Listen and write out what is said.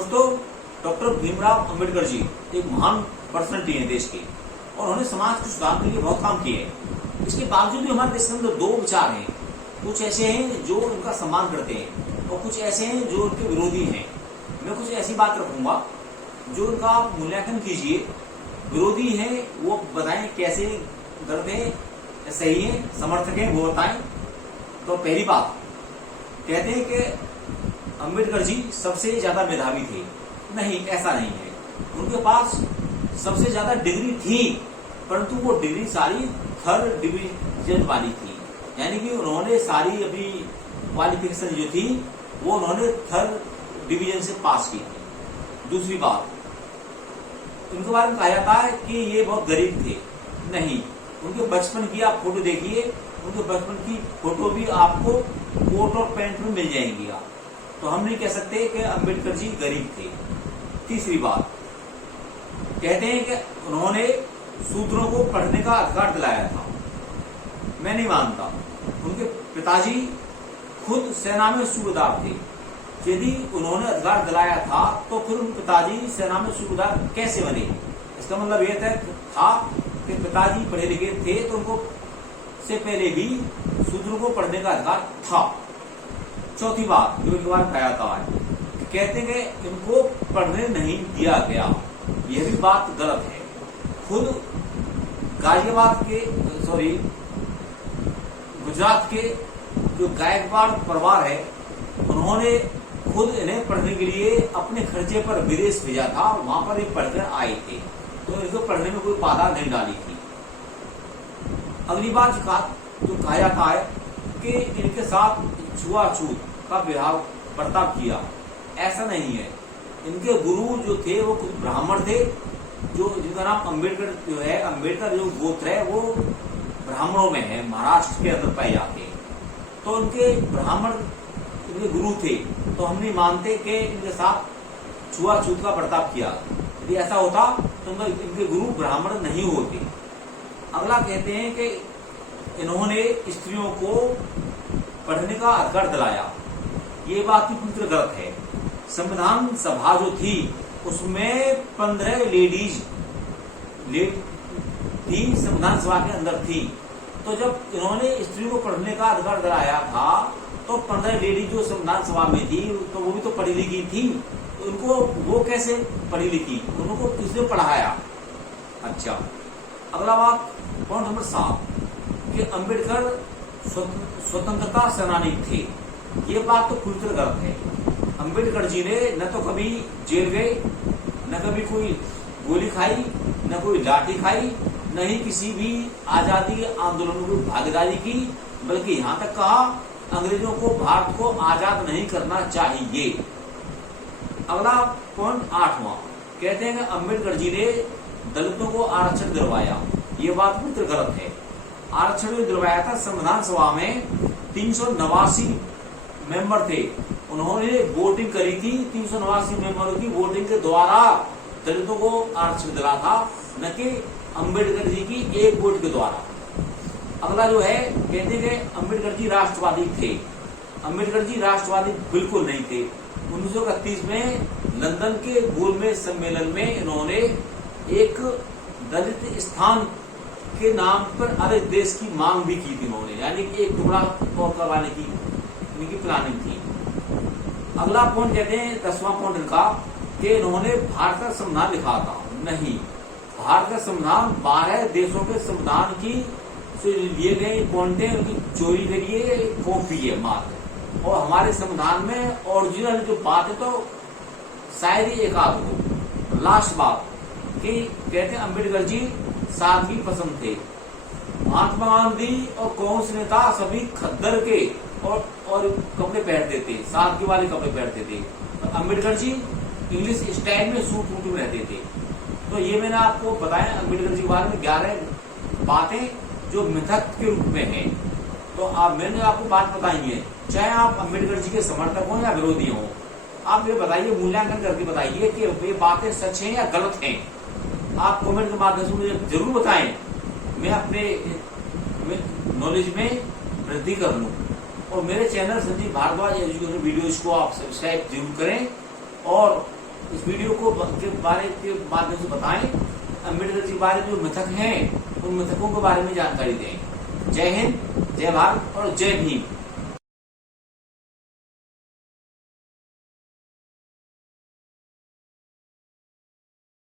दोस्तों, डॉक्टर भीमराव अंबेडकर जी एक महान पर्सनैलिटी है देश की और उन्होंने समाज के सुधार के लिए बहुत काम किए हैं। इसके बावजूद भी हमारे देश के अंदर दो विचार हैं। कुछ ऐसे हैं जो उनका सम्मान करते हैं और कुछ ऐसे हैं जो उनके विरोधी हैं। मैं कुछ ऐसी बात रखूंगा जो उनका मूल्यांकन कीजिए। विरोधी हैं वो बताएं कैसे गलत है, सही है, समर्थक है वो बताएं। तो पहली बात, कहते हैं कि अंबेडकर जी सबसे ज्यादा मेधावी थे। नहीं, ऐसा नहीं है। उनके पास सबसे ज्यादा डिग्री थी, परंतु वो डिग्री सारी थर्ड डिवीजन वाली थी, यानी कि उन्होंने सारी अभी क्वालिफिकेशन जो थी वो उन्होंने थर्ड डिवीजन से पास की थी। दूसरी बात, उनके बारे में कहा जाता है कि ये बहुत गरीब थे। नहीं, उनके बचपन की आप फोटो देखिए, उनके बचपन की फोटो भी आपको कोट और पैंट में मिल जाएंगी। आप तो हम नहीं कह सकते कि अंबेडकर जी गरीब थे। तीसरी बात, कहते हैं कि उन्होंने शूद्रों को पढ़ने का अधिकार दिलाया था। मैं नहीं मानता। उनके पिताजी खुद सेना में सूबेदार थे। यदि उन्होंने अधिकार दिलाया था तो फिर उनके पिताजी सेना में सूबेदार कैसे बने? इसका मतलब यह था कि पिताजी पढ़े लिखे थे तो उनको से पहले भी शूद्रों को पढ़ने का अधिकार था। चौथी बात जो इनके बारे में कहा जाता है, कहते हैं कि इनको पढ़ने नहीं दिया गया। यह भी बात गलत है। खुद गाजियाबाद के गुजरात के जो गायकवाड़ परिवार है, उन्होंने खुद इन्हें पढ़ने के लिए अपने खर्चे पर विदेश भेजा था। वहां पर ये पढ़कर आए थे, तो इनको पढ़ने में कोई बाधा नहीं डाली थी। अगली बात जो कहा जाता है कि इनके साथ छुआछूत का बर्ताव किया। ऐसा नहीं है। इनके गुरु जो थे वो खुद ब्राह्मण थे, जो जिनका नाम अंबेडकर जो है, अंबेडकर जो गोत्र है वो ब्राह्मणों में है, महाराष्ट्र के अंदर पाए जाते हैं। तो इनके ब्राह्मण इनके गुरु थे, तो हम नहीं मानते कि इनके साथ छुआछूत का बर्ताव किया। यदि ऐसा होता तो इनके गुरु ब्राह्मण नहीं होते। अगला कहते हैं कि इन्होंने स्त्रियों को पढ़ने का अधिकार दिलाया। ये बात भी पूरी तरह गलत है। संविधान सभा जो थी उसमें 15 लेडीज थी, संविधान सभा के अंदर थी। तो जब इन्होंने स्त्रियों को पढ़ने का अधिकार दिलाया था तो 15 लेडीज जो संविधान सभा में थी तो वो भी तो पढ़ी लिखी थी। तो उनको वो कैसे पढ़ी लिखी? उनको किसने पढ़ाया? अच्छा, अगला बात, पॉइंट नंबर 7 कि अंबेडकर स्वतंत्रता सेनानी थे। ये बात तो पूरी तरह गलत है। अंबेडकर जी ने न तो कभी जेल गए, न कभी कोई गोली खाई, न कोई लाठी खाई, न ही किसी भी आजादी आंदोलन में भागीदारी की, बल्कि यहां तक कहा अंग्रेजों को भारत को आजाद नहीं करना चाहिए। अगला पॉइंट 8वां, कहते हैं कि अंबेडकर जी ने दलितों को आरक्षण दिलवाया। ये बात पूरी तरह गलत है। आरक्षण जो दिलवाया था, संविधान सभा में 389 मेंबर थे, उन्होंने वोटिंग करी थी। 389 मेंबरों की वोटिंग के द्वारा दलितों को आरक्षण दिला था, न कि अंबेडकर जी की एक वोट के द्वारा। अगला जो है, कहते हैं कि अंबेडकर जी राष्ट्रवादी थे। अंबेडकर जी राष्ट्रवादी बिल्कुल नहीं थे। 1931 में लंदन के गोलमेज सम्मेलन में इन्होंने एक दलित स्थान के नाम पर अलग देश की मांग भी की थी इन्होंने, यानी कि एक टुकड़ा और करवाने की इनकी प्लानिंग थी। अगला पॉइंट कहते हैं 10वां पॉइंट इनका कि इन्होंने भारत का संविधान लिखा था। नहीं, भारत का संविधान 12 देशों के संविधान की से लिए गए पॉइंट है, उनकी चोरी करिए, कॉपी है मात्र। और हमारे संविधान में ओरिजिनल जो बात है तो शायद ही एक आध हो। लास्ट बात कि कहते हैं अंबेडकर जी सादगी पसंद थे। महात्मा गांधी और कांग्रेस नेता सभी खद्दर के और कपड़े पहनते थे, सादगी वाले कपड़े पहनते थे। तो अंबेडकर जी इंग्लिश स्टाइल में सूट वूट में रहते थे। तो ये मैंने आपको बताया अंबेडकर जी के बारे में 11 बातें जो मिथक के रूप में हैं। तो मैंने आपको बात बताई है, चाहे आप अंबेडकर जी के समर्थक हो या विरोधी हो, आप ये बताइए, मूल्यांकन करके बताइए कि ये बातें सच हैं या गलत हैं। आप कमेंट के माध्यम से मुझे जरूर बताएं, मैं अपने नॉलेज में वृद्धि कर लूं। और मेरे channel Sanjeev Bhardwaj education videos को आप सब्सक्राइब जरूर करें और इस वीडियो को के बारे के माध्यम से बताएं, अम्बेडकर के बारे में जो मिथक हैं उन मिथकों के बारे में जानकारी दें। जय हिंद, जय भारत और जय भीम।